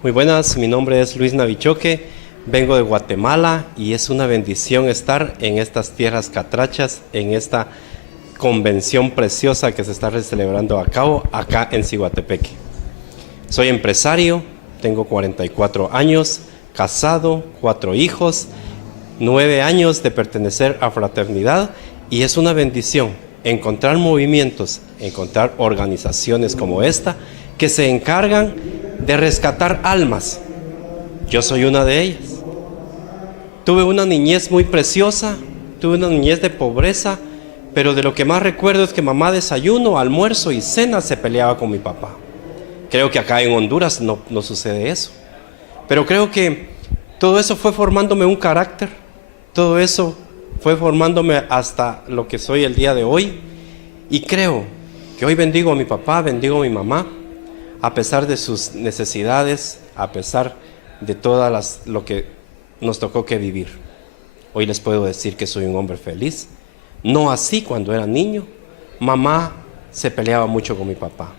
Muy buenas, mi nombre es Luis Navichoque, vengo de Guatemala y es una bendición estar en estas tierras catrachas, en esta convención preciosa que se está celebrando a cabo acá en Ciguatepeque. Soy empresario, tengo 44 años, casado, 4 hijos, 9 años de pertenecer a Fraternidad y es una bendición encontrar movimientos, encontrar organizaciones como esta que se encargan de rescatar almas. Yo soy una de ellas. Tuve una niñez muy preciosa, tuve una niñez de pobreza, pero de lo que más recuerdo es que mamá desayuno, almuerzo y cena se peleaba con mi papá. Creo que acá en Honduras no sucede eso, pero creo que todo eso fue formándome un carácter, todo eso fue formándome hasta lo que soy el día de hoy, y creo que hoy bendigo a mi papá, bendigo a mi mamá, a pesar de sus necesidades, a pesar de todas lo que nos tocó que vivir. Hoy les puedo decir que soy un hombre feliz. No así cuando era niño. Mamá se peleaba mucho con mi papá.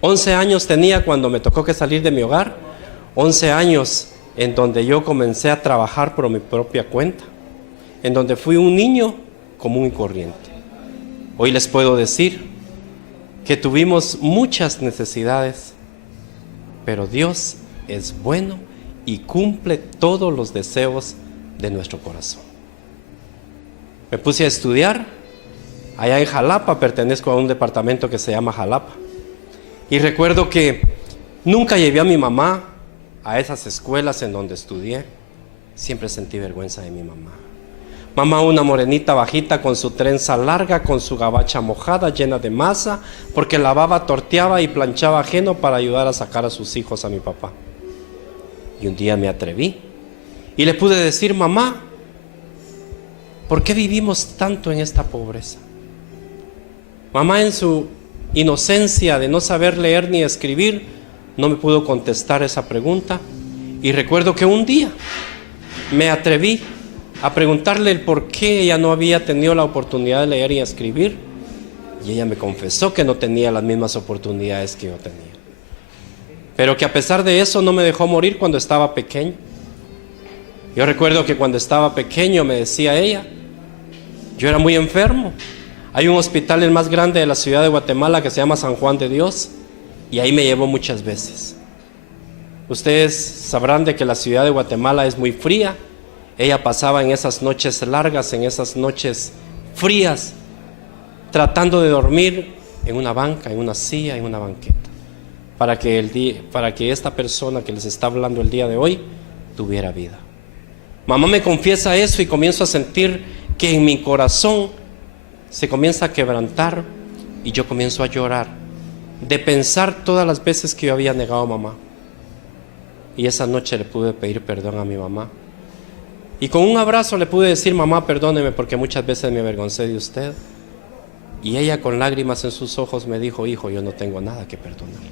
11 años tenía cuando me tocó que salir de mi hogar. 11 años en donde yo comencé a trabajar por mi propia cuenta, en donde fui un niño común y corriente. Hoy les puedo decir que tuvimos muchas necesidades, pero Dios es bueno y cumple todos los deseos de nuestro corazón. Me puse a estudiar allá en Jalapa, pertenezco a un departamento que se llama Jalapa, y recuerdo que nunca llevé a mi mamá a esas escuelas en donde estudié. Siempre sentí vergüenza de mi mamá. Mamá, una morenita bajita con su trenza larga, con su gabacha mojada, llena de masa, porque lavaba, torteaba y planchaba ajeno para ayudar a sacar a sus hijos a mi papá. Y un día me atreví y le pude decir: mamá, ¿por qué vivimos tanto en esta pobreza? Mamá, en su inocencia de no saber leer ni escribir, no me pudo contestar esa pregunta. Y recuerdo que un día me atreví a preguntarle el por qué ella no había tenido la oportunidad de leer y escribir, y ella me confesó que no tenía las mismas oportunidades que yo tenía, pero que a pesar de eso no me dejó morir cuando estaba pequeño. Yo recuerdo que cuando estaba pequeño, me decía ella, yo era muy enfermo. Hay un hospital el más grande de la ciudad de Guatemala que se llama San Juan de Dios, y ahí me llevó muchas veces. Ustedes sabrán de que la ciudad de Guatemala es muy fría. Ella pasaba en esas noches largas, en esas noches frías, tratando de dormir en una banca, en una silla, en una banqueta, para que esta persona que les está hablando el día de hoy tuviera vida. Mamá me confiesa eso y comienzo a sentir que en mi corazón se comienza a quebrantar y yo comienzo a llorar de pensar todas las veces que yo había negado a mamá. Y esa noche le pude pedir perdón a mi mamá. Y con un abrazo le pude decir: mamá, perdóneme porque muchas veces me avergoncé de usted. Y ella, con lágrimas en sus ojos, me dijo: hijo, yo no tengo nada que perdonar.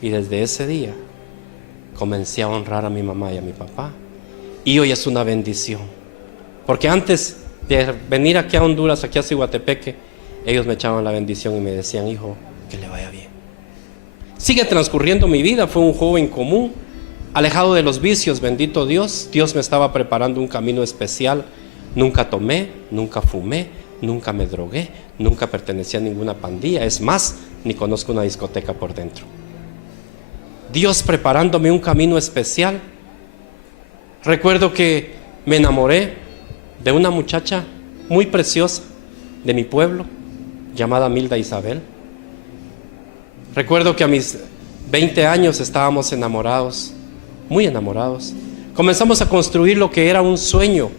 Y desde ese día comencé a honrar a mi mamá y a mi papá. Y hoy es una bendición, porque antes de venir aquí a Honduras, aquí a Ciguatepeque, ellos me echaban la bendición y me decían: hijo, que le vaya bien. Sigue transcurriendo mi vida. Fue un joven común, alejado de los vicios, bendito Dios. Dios me estaba preparando un camino especial. Nunca tomé, nunca fumé, nunca me drogué, nunca pertenecía a ninguna pandilla. Es más, ni conozco una discoteca por dentro. Dios preparándome un camino especial. Recuerdo que me enamoré de una muchacha muy preciosa de mi pueblo, llamada Milda Isabel. Recuerdo que a mis 20 años estábamos enamorados, muy enamorados. Comenzamos a construir lo que era un sueño.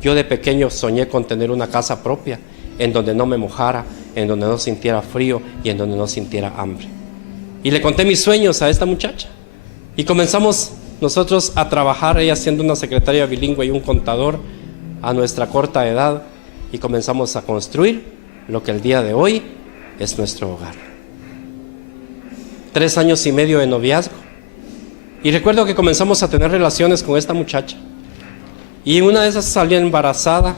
Yo de pequeño soñé con tener una casa propia, en donde no me mojara, en donde no sintiera frío y en donde no sintiera hambre. Y le conté mis sueños a esta muchacha. Y comenzamos nosotros a trabajar, ella siendo una secretaria bilingüe y un contador, a nuestra corta edad. Y comenzamos a construir lo que el día de hoy es nuestro hogar. 3 años y medio de noviazgo. Y recuerdo que comenzamos a tener relaciones con esta muchacha. Y una de esas salí embarazada.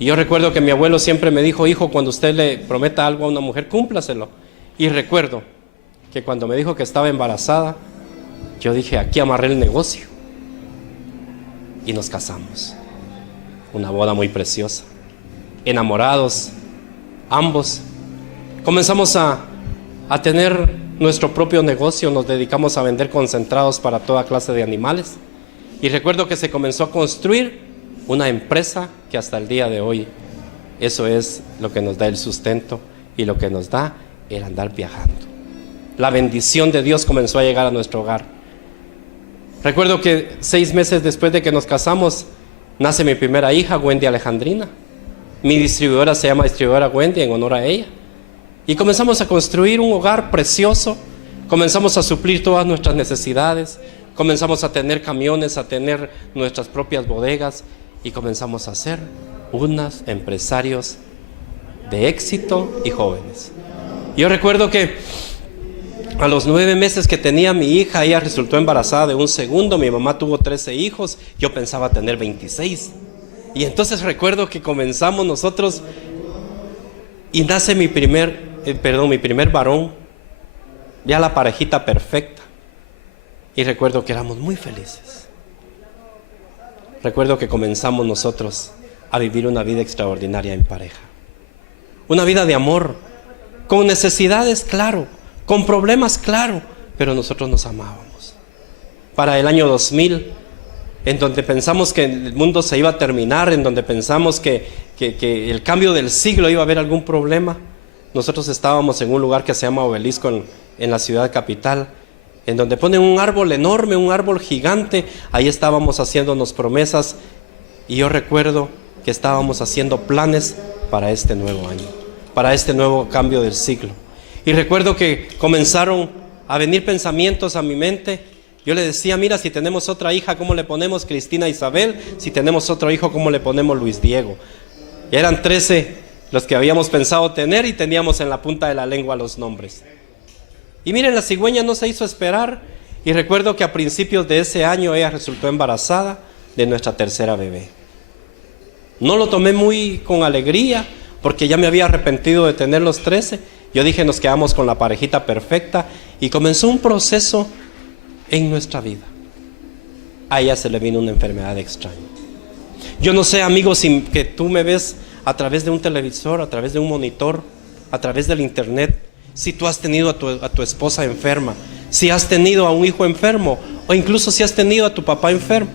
Y yo recuerdo que mi abuelo siempre me dijo: hijo, cuando usted le prometa algo a una mujer, cúmplaselo. Y recuerdo que cuando me dijo que estaba embarazada, yo dije, aquí amarré el negocio. Y nos casamos. Una boda muy preciosa. Enamorados, ambos. Comenzamos a tener nuestro propio negocio, nos dedicamos a vender concentrados para toda clase de animales. Y recuerdo que se comenzó a construir una empresa que hasta el día de hoy, eso es lo que nos da el sustento y lo que nos da el andar viajando. La bendición de Dios comenzó a llegar a nuestro hogar. Recuerdo que 6 meses después de que nos casamos, nace mi primera hija, Wendy Alejandrina. Mi distribuidora se llama Distribuidora Wendy en honor a ella. Y comenzamos a construir un hogar precioso, comenzamos a suplir todas nuestras necesidades, comenzamos a tener camiones, a tener nuestras propias bodegas y comenzamos a ser unos empresarios de éxito y jóvenes. Yo recuerdo que a los 9 meses que tenía mi hija, ella resultó embarazada de un segundo, mi mamá tuvo 13 hijos, yo pensaba tener 26. Y entonces recuerdo que comenzamos nosotros y nace mi primer varón, ya la parejita perfecta. Y recuerdo que éramos muy felices. Recuerdo que comenzamos nosotros a vivir una vida extraordinaria en pareja. Una vida de amor, con necesidades, claro, con problemas, claro, pero nosotros nos amábamos. Para el año 2000, en donde pensamos que el mundo se iba a terminar, en donde pensamos que el cambio del siglo iba a haber algún problema, nosotros estábamos en un lugar que se llama Obelisco en la ciudad capital, en donde ponen un árbol enorme, un árbol gigante. Ahí estábamos haciéndonos promesas y yo recuerdo que estábamos haciendo planes para este nuevo año, para este nuevo cambio del siglo. Y recuerdo que comenzaron a venir pensamientos a mi mente. Yo le decía, mira, si tenemos otra hija, ¿cómo le ponemos Cristina Isabel? Si tenemos otro hijo, ¿cómo le ponemos Luis Diego? Y eran 13 los que habíamos pensado tener y teníamos en la punta de la lengua los nombres. Y miren, la cigüeña no se hizo esperar y recuerdo que a principios de ese año ella resultó embarazada de nuestra tercera bebé. No lo tomé muy con alegría porque ya me había arrepentido de tener los 13. Yo dije, nos quedamos con la parejita perfecta y comenzó un proceso en nuestra vida. A ella se le vino una enfermedad extraña. Yo no sé, amigos, si que tú me ves a través de un televisor, a través de un monitor, a través del internet, si tú has tenido a tu esposa enferma, si has tenido a un hijo enfermo o incluso si has tenido a tu papá enfermo.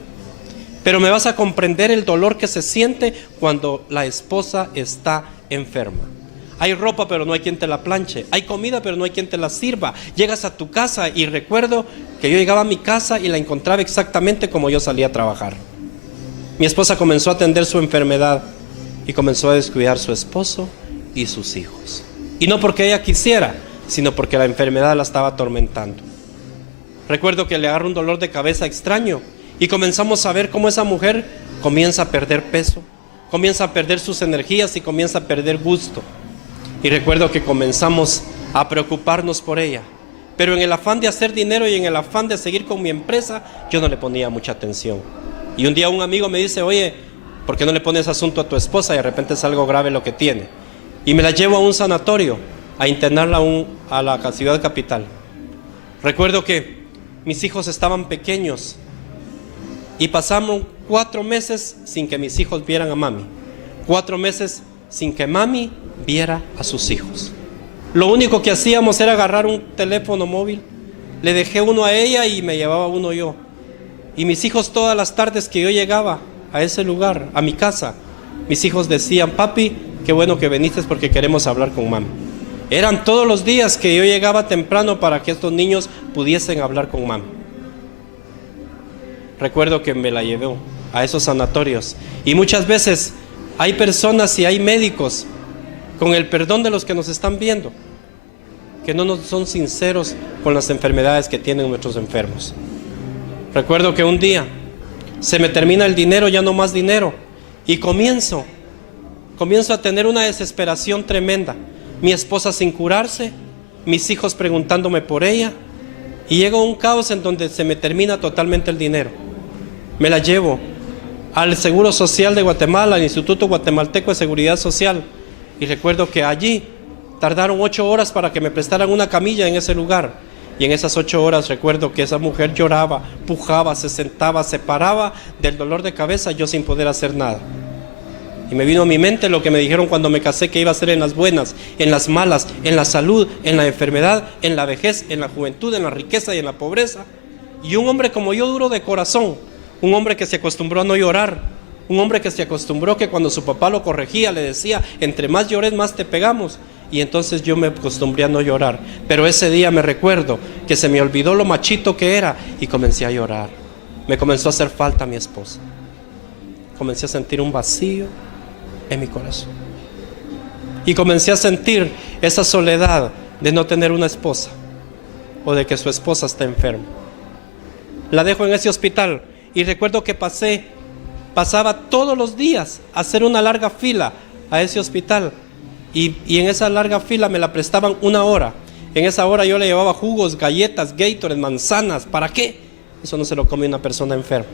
Pero me vas a comprender el dolor que se siente cuando la esposa está enferma. Hay ropa pero no hay quien te la planche, hay comida pero no hay quien te la sirva. Llegas a tu casa y recuerdo que yo llegaba a mi casa y la encontraba exactamente como yo salía a trabajar. Mi esposa comenzó a atender su enfermedad y comenzó a descuidar a su esposo y sus hijos. Y no porque ella quisiera, sino porque la enfermedad la estaba atormentando. Recuerdo que le agarró un dolor de cabeza extraño y comenzamos a ver cómo esa mujer comienza a perder peso, comienza a perder sus energías y comienza a perder gusto. Y recuerdo que comenzamos a preocuparnos por ella. Pero en el afán de hacer dinero y en el afán de seguir con mi empresa, yo no le ponía mucha atención. Y un día un amigo me dice, oye, ¿por qué no le pones asunto a tu esposa? Y de repente es algo grave lo que tiene. Y me la llevo a un sanatorio, a internarla a la ciudad capital. Recuerdo que mis hijos estaban pequeños y pasamos 4 meses sin que mis hijos vieran a mami. 4 meses sin que mami viera a sus hijos. Lo único que hacíamos era agarrar un teléfono móvil, le dejé uno a ella y me llevaba uno yo. Y mis hijos, todas las tardes que yo llegaba a ese lugar, a mi casa, mis hijos decían, papi, qué bueno que viniste porque queremos hablar con mami. Eran todos los días que yo llegaba temprano para que estos niños pudiesen hablar con mami. Recuerdo que me la llevé a esos sanatorios y muchas veces hay personas y hay médicos, con el perdón de los que nos están viendo, que no nos son sinceros con las enfermedades que tienen nuestros enfermos. Recuerdo que un día se me termina el dinero, ya no más dinero, y comienzo a tener una desesperación tremenda. Mi esposa sin curarse, mis hijos preguntándome por ella, y llega un caos en donde se me termina totalmente el dinero. Me la llevo al Seguro Social de Guatemala, al Instituto Guatemalteco de Seguridad Social, y recuerdo que allí tardaron 8 horas para que me prestaran una camilla en ese lugar. Y en esas 8 horas recuerdo que esa mujer lloraba, pujaba, se sentaba, se paraba del dolor de cabeza, yo sin poder hacer nada. Y me vino a mi mente lo que me dijeron cuando me casé, que iba a ser en las buenas, en las malas, en la salud, en la enfermedad, en la vejez, en la juventud, en la riqueza y en la pobreza. Y un hombre como yo, duro de corazón, un hombre que se acostumbró a no llorar, un hombre que se acostumbró que cuando su papá lo corregía le decía, entre más llores más te pegamos. Y entonces yo me acostumbré a no llorar. Pero ese día me recuerdo que se me olvidó lo machito que era y comencé a llorar. Me comenzó a hacer falta mi esposa. Comencé a sentir un vacío en mi corazón. Y comencé a sentir esa soledad de no tener una esposa o de que su esposa está enferma. La dejo en ese hospital y recuerdo que pasaba todos los días a hacer una larga fila a ese hospital. Y en esa larga fila me la prestaban 1 hora. En esa hora yo le llevaba jugos, galletas, Gatorade, manzanas. ¿Para qué? Eso no se lo come una persona enferma.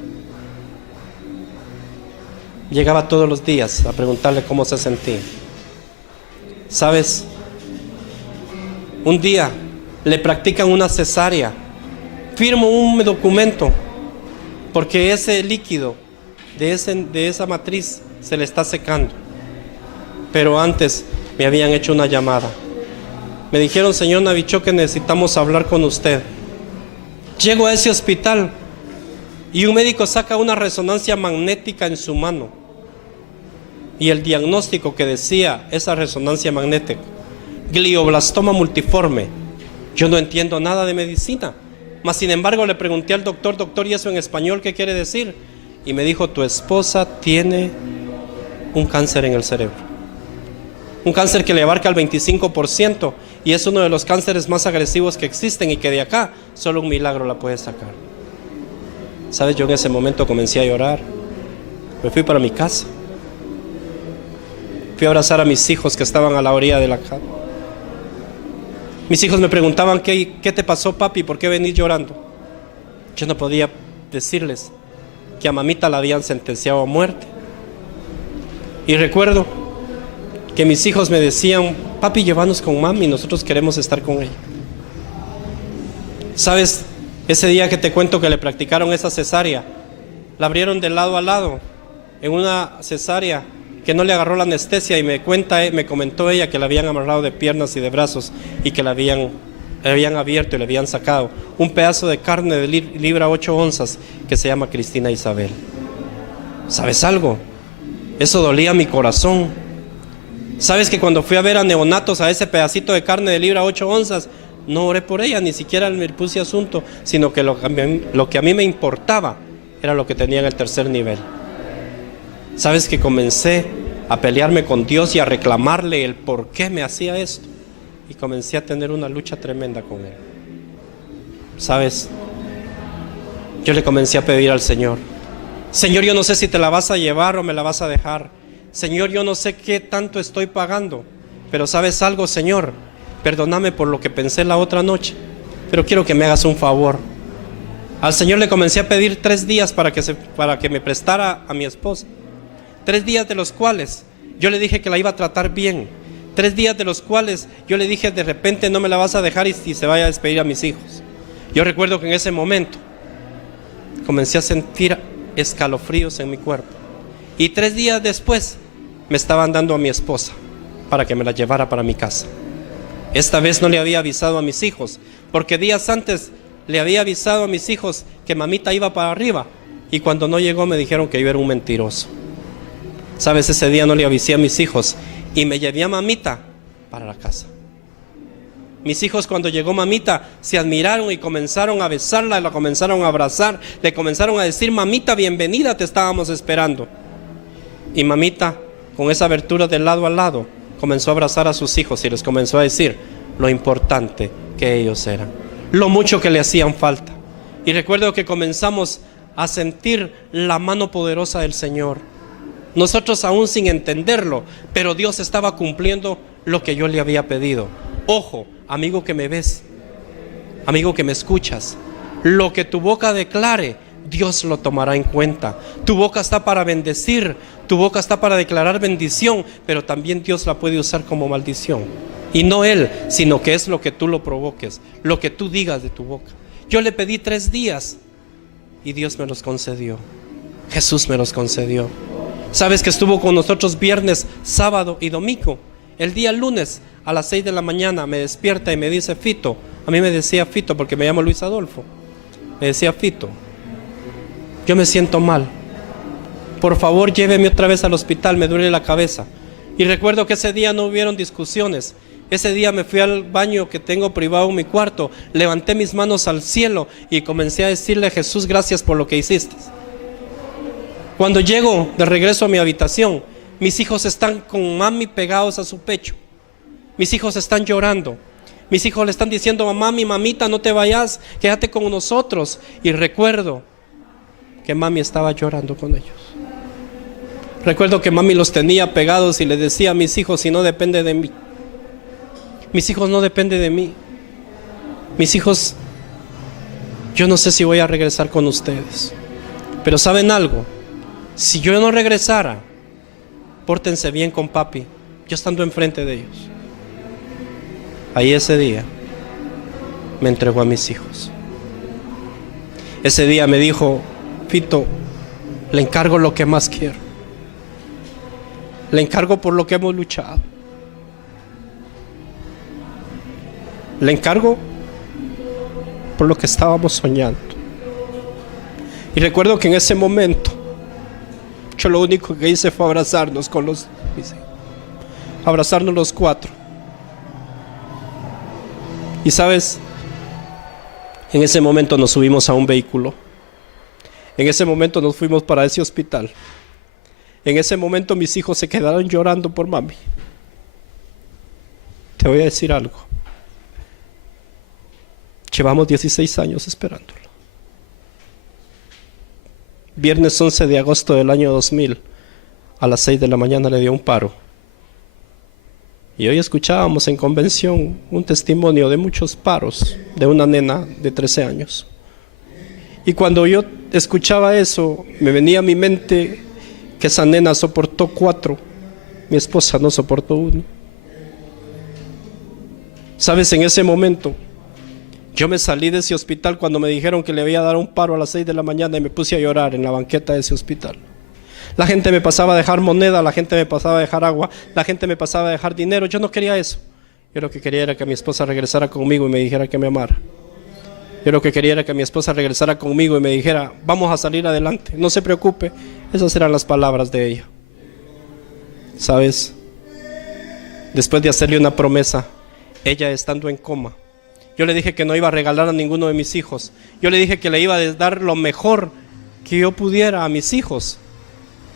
Llegaba todos los días a preguntarle cómo se sentía. ¿Sabes? Un día le practican una cesárea. Firmo un documento porque ese líquido de esa matriz se le está secando. Pero antes me habían hecho una llamada. Me dijeron: señor Navichoque, necesitamos hablar con usted. Llego a ese hospital y un médico saca una resonancia magnética en su mano. Y el diagnóstico que decía esa resonancia magnética: glioblastoma multiforme. Yo no entiendo nada de medicina, mas sin embargo le pregunté al doctor: doctor, ¿y eso en español qué quiere decir? Y me dijo: tu esposa tiene un cáncer en el cerebro. Un cáncer que le abarca el 25% y es uno de los cánceres más agresivos que existen y que de acá solo un milagro la puede sacar. ¿Sabes? Yo en ese momento comencé a llorar. Me fui para mi casa. Fui a abrazar a mis hijos que estaban a la orilla de la cama. Mis hijos me preguntaban: ¿qué te pasó, papi? ¿Por qué venís llorando? Yo no podía decirles que a mamita la habían sentenciado a muerte. Y recuerdo que mis hijos me decían: papi, llévanos con mami, nosotros queremos estar con ella. ¿Sabes? Ese día que te cuento que le practicaron esa cesárea, la abrieron de lado a lado, en una cesárea que no le agarró la anestesia, y me comentó ella que la habían amarrado de piernas y de brazos y que la habían abierto y le habían sacado un pedazo de carne de libra 8 onzas que se llama Cristina Isabel. ¿Sabes algo? Eso dolía mi corazón. ¿Sabes que cuando fui a ver a neonatos, a ese pedacito de carne de libra 8 onzas, no oré por ella, ni siquiera me puse asunto, sino que lo que a mí me importaba era lo que tenía en el 3er nivel? ¿Sabes que comencé a pelearme con Dios y a reclamarle el por qué me hacía esto? Y comencé a tener una lucha tremenda con Él. ¿Sabes? Yo le comencé a pedir al Señor: Señor, yo no sé si te la vas a llevar o me la vas a dejar. Señor, yo no sé qué tanto estoy pagando, pero ¿sabes algo, Señor? Perdóname por lo que pensé la otra noche, pero quiero que me hagas un favor. Al Señor le comencé a pedir 3 días para que me prestara a mi esposa. 3 días de los cuales yo le dije que la iba a tratar bien. 3 días de los cuales yo le dije: de repente no me la vas a dejar y se vaya a despedir a mis hijos. Yo recuerdo que en ese momento comencé a sentir escalofríos en mi cuerpo. Y 3 días después me estaban dando a mi esposa para que me la llevara para mi casa. Esta vez no le había avisado a mis hijos, porque días antes le había avisado a mis hijos que mamita iba para arriba, y cuando no llegó me dijeron que yo era un mentiroso. ¿Sabes? Ese día no le avisé a mis hijos y me llevé a mamita para la casa. Mis hijos, cuando llegó mamita, se admiraron y comenzaron a besarla, la comenzaron a abrazar, le comenzaron a decir: mamita, bienvenida, te estábamos esperando. Y mamita, con esa abertura de lado a lado, comenzó a abrazar a sus hijos y les comenzó a decir lo importante que ellos eran, lo mucho que le hacían falta. Y recuerdo que comenzamos a sentir la mano poderosa del Señor. Nosotros aún sin entenderlo, pero Dios estaba cumpliendo lo que yo le había pedido. Ojo, amigo que me ves, amigo que me escuchas, lo que tu boca declare, Dios lo tomará en cuenta. Tu boca está para bendecir, tu boca está para declarar bendición, pero también Dios la puede usar como maldición. Y no Él, sino que es lo que tú lo provoques, lo que tú digas de tu boca. Yo le pedí 3 días y Dios me los concedió. Jesús me los concedió. Sabes que estuvo con nosotros viernes, sábado y domingo. El día lunes a las 6 de la mañana me despierta y me dice: Fito. A mí me decía Fito porque me llamo Luis Adolfo. Me decía: Fito, yo me siento mal, por favor lléveme otra vez al hospital, me duele la cabeza. Y recuerdo que ese día no hubieron discusiones. Ese día me fui al baño que tengo privado en mi cuarto, levanté mis manos al cielo y comencé a decirle: Jesús, gracias por lo que hiciste. Cuando llego de regreso a mi habitación, mis hijos están con mami pegados a su pecho. Mis hijos están llorando. Mis hijos le están diciendo: mamá, mi mamita, no te vayas, quédate con nosotros. Y recuerdo que mami estaba llorando con ellos. Recuerdo que mami los tenía pegados y les decía a mis hijos: si no depende de mí. Mis hijos no dependen de mí. Mis hijos, yo no sé si voy a regresar con ustedes, pero ¿saben algo? Si yo no regresara, pórtense bien con papi, yo estando enfrente de ellos. Ahí ese día me entregó a mis hijos. Ese día me dijo: Fito, le encargo lo que más quiero. Le encargo por lo que hemos luchado. Le encargo por lo que estábamos soñando. Y recuerdo que en ese momento yo lo único que hice fue abrazarnos con los hijos, abrazarnos los 4. Y sabes, en ese momento nos subimos a un vehículo. En ese momento nos fuimos para ese hospital. En ese momento mis hijos se quedaron llorando por mami. Te voy a decir algo. Llevamos 16 años esperándolo. Viernes 11 de agosto del año 2000, a las 6 de la mañana le dio un paro. Y hoy escuchábamos en convención un testimonio de muchos paros de una nena de 13 años. Y cuando yo escuchaba eso, me venía a mi mente que esa nena soportó 4, mi esposa no soportó 1. Sabes, en ese momento yo me salí de ese hospital cuando me dijeron que le había dado un paro a las 6 de la mañana y me puse a llorar en la banqueta de ese hospital. La gente me pasaba a dejar moneda, la gente me pasaba a dejar agua, la gente me pasaba a dejar dinero. Yo no quería eso. Yo lo que quería era que mi esposa regresara conmigo y me dijera que me amara. Yo lo que quería era que mi esposa regresara conmigo y me dijera: vamos a salir adelante, no se preocupe. Esas eran las palabras de ella. ¿Sabes? Después de hacerle una promesa, ella estando en coma, yo le dije que no iba a regalar a ninguno de mis hijos. Yo le dije que le iba a dar lo mejor que yo pudiera a mis hijos.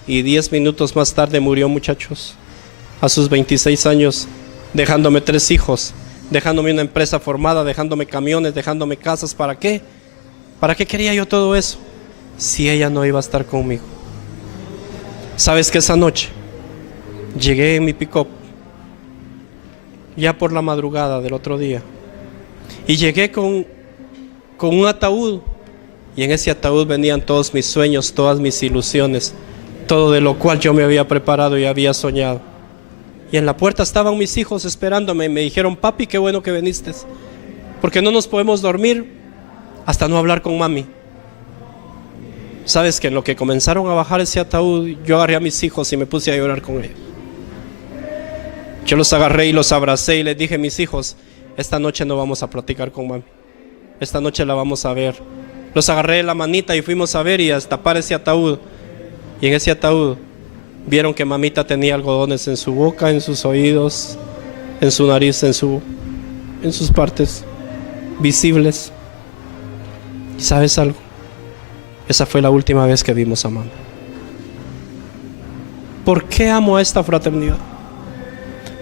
Y 10 minutos más tarde murió, muchachos, a sus 26 años, dejándome 3 hijos, dejándome una empresa formada, dejándome camiones, dejándome casas. ¿Para qué? ¿Para qué quería yo todo eso si ella no iba a estar conmigo? ¿Sabes que esa noche llegué en mi pick-up ya por la madrugada del otro día y llegué con un ataúd, y en ese ataúd venían todos mis sueños, todas mis ilusiones, todo de lo cual yo me había preparado y había soñado? Y en la puerta estaban mis hijos esperándome y me dijeron: papi, qué bueno que viniste, porque no nos podemos dormir hasta no hablar con mami. Sabes que en lo que comenzaron a bajar ese ataúd, yo agarré a mis hijos y me puse a llorar con ellos. Yo los agarré y los abracé y les dije: mis hijos, esta noche no vamos a platicar con mami, esta noche la vamos a ver. Los agarré de la manita y fuimos a ver y a destapar ese ataúd. Y en ese ataúd vieron que mamita tenía algodones en su boca, en sus oídos, en su nariz, en sus partes visibles. ¿Y sabes algo? Esa fue la última vez que vimos a mami. ¿Por qué amo a esta fraternidad?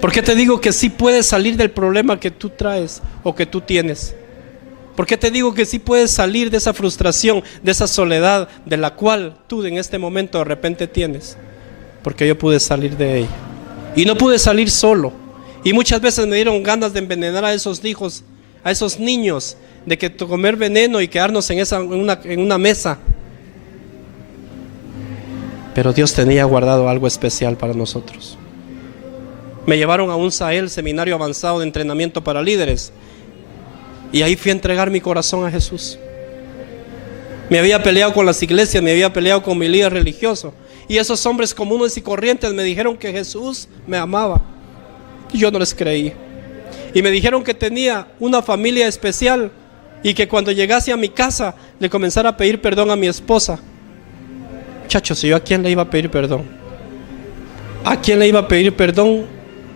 ¿Por qué te digo que sí puedes salir del problema que tú traes o que tú tienes? ¿Por qué te digo que sí puedes salir de esa frustración, de esa soledad de la cual tú en este momento de repente tienes? Porque yo pude salir de ella. Y no pude salir solo. Y muchas veces me dieron ganas de envenenar a esos niños, de que comer veneno y quedarnos en una mesa Pero Dios tenía guardado algo especial para nosotros. Me llevaron a un SAEL, seminario avanzado de entrenamiento para líderes, y ahí fui a entregar mi corazón a Jesús. Me había peleado con las iglesias, me había peleado con mi líder religioso, y esos hombres comunes y corrientes me dijeron que Jesús me amaba, y yo no les creí. Y me dijeron que tenía una familia especial, y que cuando llegase a mi casa le comenzara a pedir perdón a mi esposa. Muchachos, ¿yo a quién le iba a pedir perdón? ¿A quién le iba a pedir perdón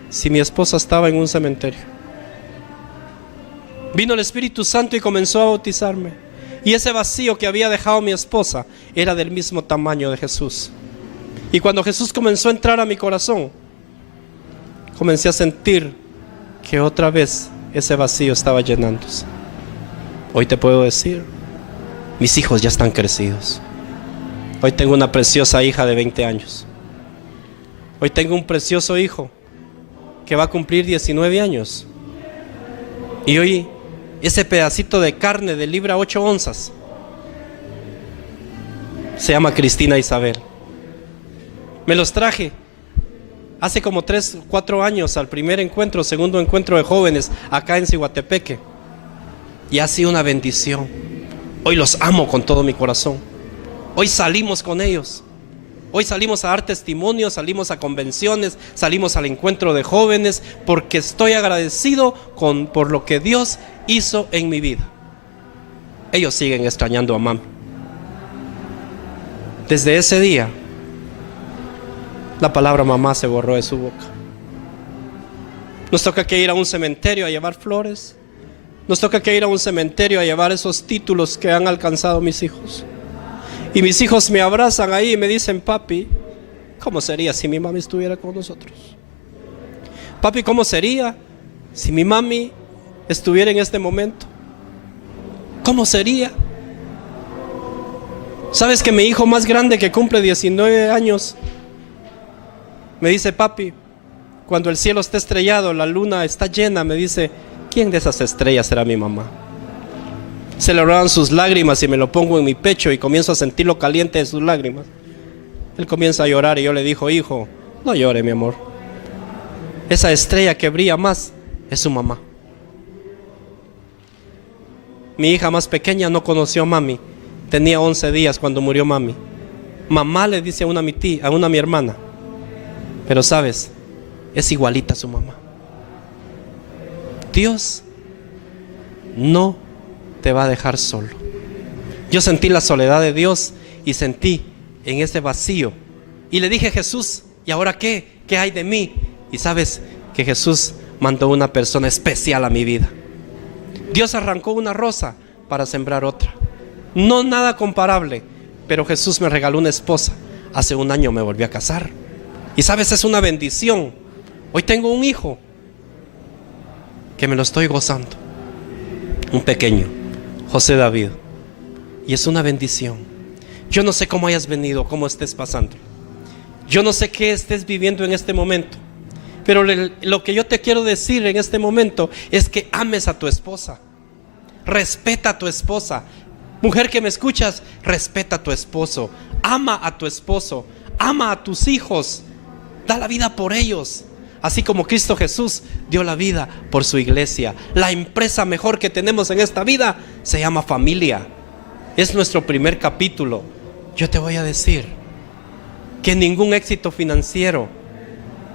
si mi esposa estaba en un cementerio? Vino el Espíritu Santo y comenzó a bautizarme. Y ese vacío que había dejado mi esposa era del mismo tamaño de Jesús. Y cuando Jesús comenzó a entrar a mi corazón, comencé a sentir que otra vez ese vacío estaba llenándose. Hoy te puedo decir, mis hijos ya están crecidos. Hoy tengo una preciosa hija de 20 años. Hoy tengo un precioso hijo que va a cumplir 19 años. Y hoy ese pedacito de carne de libra 8 onzas se llama Cristina Isabel. Me los traje hace como 3 o 4 años al primer encuentro, segundo encuentro de jóvenes acá en Ciguatepeque. Y ha sido una bendición. Hoy los amo con todo mi corazón. Hoy salimos con ellos. Hoy salimos a dar testimonio, salimos a convenciones, salimos al encuentro de jóvenes, porque estoy agradecido por lo que Dios hizo en mi vida. Ellos siguen extrañando a mami. Desde ese día, la palabra mamá se borró de su boca. Nos toca que ir a un cementerio a llevar flores. Nos toca que ir a un cementerio a llevar esos títulos que han alcanzado mis hijos. Y mis hijos me abrazan ahí y me dicen: papi, ¿cómo sería si mi mami estuviera con nosotros? Papi, ¿cómo sería si mi mami estuviera en este momento? ¿Cómo sería? ¿Sabes que mi hijo más grande, que cumple 19 años, me dice: papi, cuando el cielo esté estrellado, la luna está llena, me dice, ¿quién de esas estrellas será mi mamá? Se le roban sus lágrimas y me lo pongo en mi pecho y comienzo a sentir lo caliente de sus lágrimas. Él comienza a llorar y yo le digo: hijo, no llore, mi amor. Esa estrella que brilla más es su mamá. Mi hija más pequeña no conoció a mami. Tenía 11 días cuando murió mami. Mamá le dice a mi hermana. Pero sabes, es igualita a su mamá. Dios no te va a dejar solo. Yo sentí la soledad de Dios y sentí en ese vacío. Y le dije: Jesús, ¿y ahora qué? ¿Qué hay de mí? Y sabes que Jesús mandó una persona especial a mi vida. Dios arrancó una rosa para sembrar otra. No nada comparable, pero Jesús me regaló una esposa. Hace 1 año me volví a casar. Y sabes, es una bendición. Hoy tengo un hijo que me lo estoy gozando. Un pequeño, José David. Y es una bendición. Yo no sé cómo hayas venido, cómo estés pasando. Yo no sé qué estés viviendo en este momento. Pero lo que yo te quiero decir en este momento es que ames a tu esposa. Respeta a tu esposa. Mujer que me escuchas, respeta a tu esposo. Ama a tu esposo. Ama a tus hijos. Da la vida por ellos. Así como Cristo Jesús dio la vida por su iglesia. La empresa mejor que tenemos en esta vida se llama familia. Es nuestro primer capítulo. Yo te voy a decir que ningún éxito financiero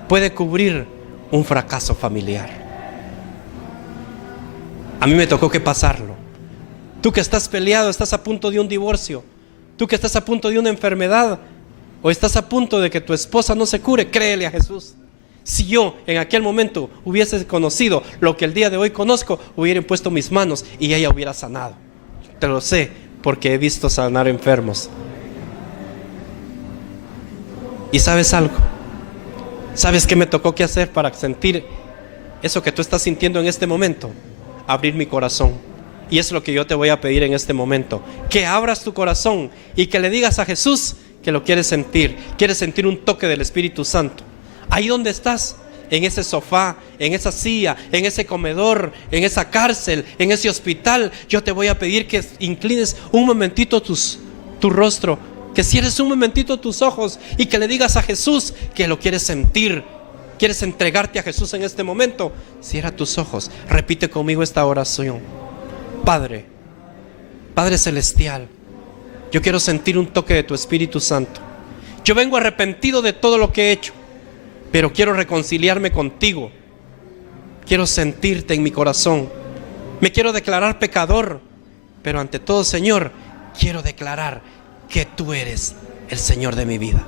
puede cubrir un fracaso familiar. A mí me tocó que pasarlo. Tú que estás peleado, estás a punto de un divorcio. Tú que estás a punto de una enfermedad, o estás a punto de que tu esposa no se cure, créele a Jesús. Si yo en aquel momento hubiese conocido lo que el día de hoy conozco, hubiera puesto mis manos y ella hubiera sanado. Te lo sé, porque he visto sanar enfermos. ¿Y sabes algo? ¿Sabes qué me tocó que hacer para sentir eso que tú estás sintiendo en este momento? Abrir mi corazón. Y es lo que yo te voy a pedir en este momento. Que abras tu corazón y que le digas a Jesús que lo quieres sentir. Quieres sentir un toque del Espíritu Santo. Ahí donde estás, en ese sofá, en esa silla, en ese comedor, en esa cárcel, en ese hospital, yo te voy a pedir que inclines un momentito tu rostro Que cierres un momentito tus ojos y que le digas a Jesús que lo quieres sentir. ¿Quieres entregarte a Jesús en este momento? Cierra tus ojos. Repite conmigo esta oración. Padre, Padre Celestial, yo quiero sentir un toque de tu Espíritu Santo. Yo vengo arrepentido de todo lo que he hecho, pero quiero reconciliarme contigo. Quiero sentirte en mi corazón. Me quiero declarar pecador, pero ante todo, Señor, quiero declarar que tú eres el Señor de mi vida.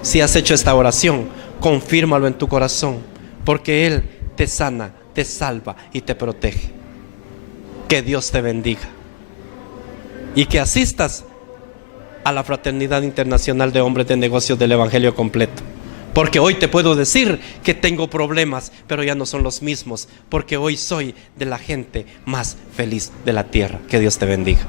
Si has hecho esta oración, confírmalo en tu corazón, porque Él te sana, te salva y te protege. Que Dios te bendiga y que asistas a la Fraternidad Internacional de Hombres de Negocios del Evangelio Completo, porque hoy te puedo decir que tengo problemas, pero ya no son los mismos, porque hoy soy de la gente más feliz de la tierra. Que Dios te bendiga.